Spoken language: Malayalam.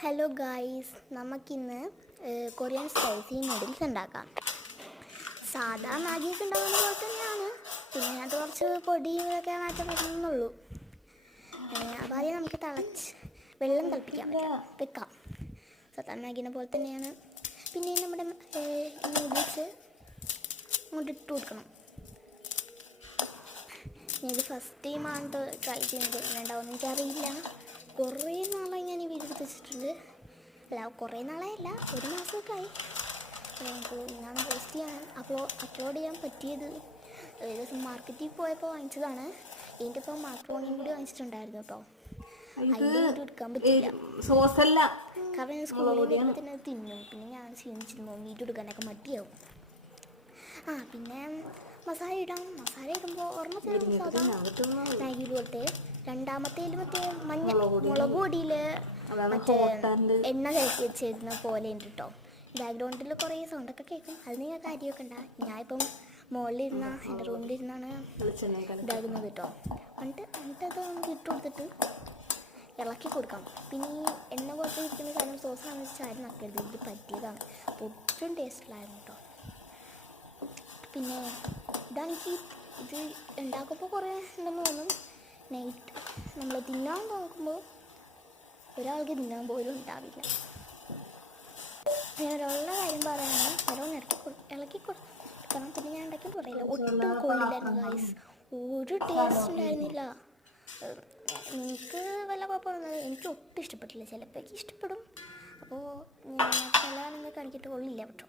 ഹലോ ഗായ്സ്, നമുക്കിന്ന് കൊറിയൻ സ്പൈസി നൂഡിൽസ് ഉണ്ടാക്കാം. സാധാ മാഗിയൊക്കെ ഉണ്ടാകുന്ന പോലെ തന്നെയാണ്, പിന്നെ അത് കുറച്ച് പൊടിയൊക്കെ മാറ്റം വരുന്നുള്ളൂ. അപ്പോൾ ആദ്യം നമുക്ക് വെള്ളം തിളപ്പിക്കാൻ വെക്കാം. സാധാ മാഗിനെ പോലെ തന്നെയാണ്. പിന്നെ നമ്മുടെ നൂഡിൽസ് അങ്ങോട്ട് ഇട്ട് കൊടുക്കണം. ഇത് ഫസ്റ്റ് ടൈമാണ് ട്രൈ ചെയ്യുന്നത്. ഉണ്ടാവുമെന്ന് എനിക്കറിയില്ല. കുറേ നാളായി ഞാൻ ഈ വീഡിയോ എടുത്ത് വെച്ചിട്ടുണ്ട്. അല്ല, കുറേ നാളായല്ല, ഒരു മാസമൊക്കെ ആയി. അപ്പോൾ ഞാൻ പോസ്റ്റ് ചെയ്യാൻ അപ്ലോഡ് ചെയ്യാൻ പറ്റിയത് ഒരു ദിവസം മാർക്കറ്റിൽ പോയപ്പോൾ വാങ്ങിച്ചതാണ്. ഇതിൻ്റെ ഇപ്പോൾ മാക്രോണിയും കൂടി വാങ്ങിച്ചിട്ടുണ്ടായിരുന്നു കേട്ടോ. അതിൻ്റെ വീഡിയോ എടുക്കാൻ പറ്റില്ല, കാരണം ഞാൻ സ്കൂളിൽ വരുമ്പോൾ തന്നെ അത് തിന്നും. പിന്നെ ഞാൻ ക്ഷീണിച്ചിരുന്നു, വീഡിയോ എടുക്കാനൊക്കെ മടിയാവും. പിന്നെ മസാല ഇടുമ്പോൾ ഓർമ്മ സാധാ മാഗി പോലത്തെ രണ്ടാമത്തേൽ മറ്റേ മുളക് പൊടിയിൽ മറ്റേ എണ്ണ കലക്കി വെച്ചിരുന്ന പോലെ ഉണ്ട് കേട്ടോ. ബാക്ക്ഗ്രൗണ്ടിൽ കുറേ സൗണ്ടൊക്കെ കേൾക്കും, അത് നിങ്ങൾ കാര്യമൊക്കെ ഉണ്ടാ. ഞാനിപ്പം മുകളിലിരുന്ന എൻ്റെ റൂമിലിരുന്നാണ് ഇതാകുന്നത് കേട്ടോ. എന്നിട്ടത് നമുക്ക് ഇട്ട് കൊടുത്തിട്ട് ഇളക്കി കൊടുക്കാം. പിന്നെ ഈ എണ്ണ പോലത്തെ ഇരിക്കുന്ന സാധനം സോസാണെന്ന് വെച്ചാൽ ആരും നക്കരുത്, ഇത് പറ്റിയതാണ്. ഒട്ടും ടേസ്റ്റിലായിരുന്നു കേട്ടോ. പിന്നെ ഇതാണെങ്കിൽ ഇത് ഉണ്ടാക്കുമ്പോൾ കുറേ ഉണ്ടെന്ന് തോന്നും. നൈറ്റ് നമ്മൾ തിന്നാൻ നോക്കുമ്പോൾ ഒരാൾക്ക് തിന്നാൻ പോലും ഉണ്ടാവില്ല. ഞാൻ ഒരാളുടെ കാര്യം പറയുകയാണ്, ഓരോന്ന് ഇളക്കി കൊടുക്കണം. പിന്നെ ഞാൻ ഉണ്ടാക്കി പറയില്ല, ഒട്ടും കൊള്ളില്ലായിരുന്നു ഗൈസ്. ഒരു ടേസ്റ്റ് ഉണ്ടായിരുന്നില്ല. നിങ്ങൾക്ക് വല്ല കുഴപ്പമൊന്നും എനിക്ക് ഒട്ടും ഇഷ്ടപ്പെട്ടില്ല. ചിലപ്പോൾ ഇഷ്ടപ്പെടും. അപ്പോൾ ഞാൻ ചില നിങ്ങൾ കാണിക്കിട്ട് കൊള്ളില്ല കേട്ടോ.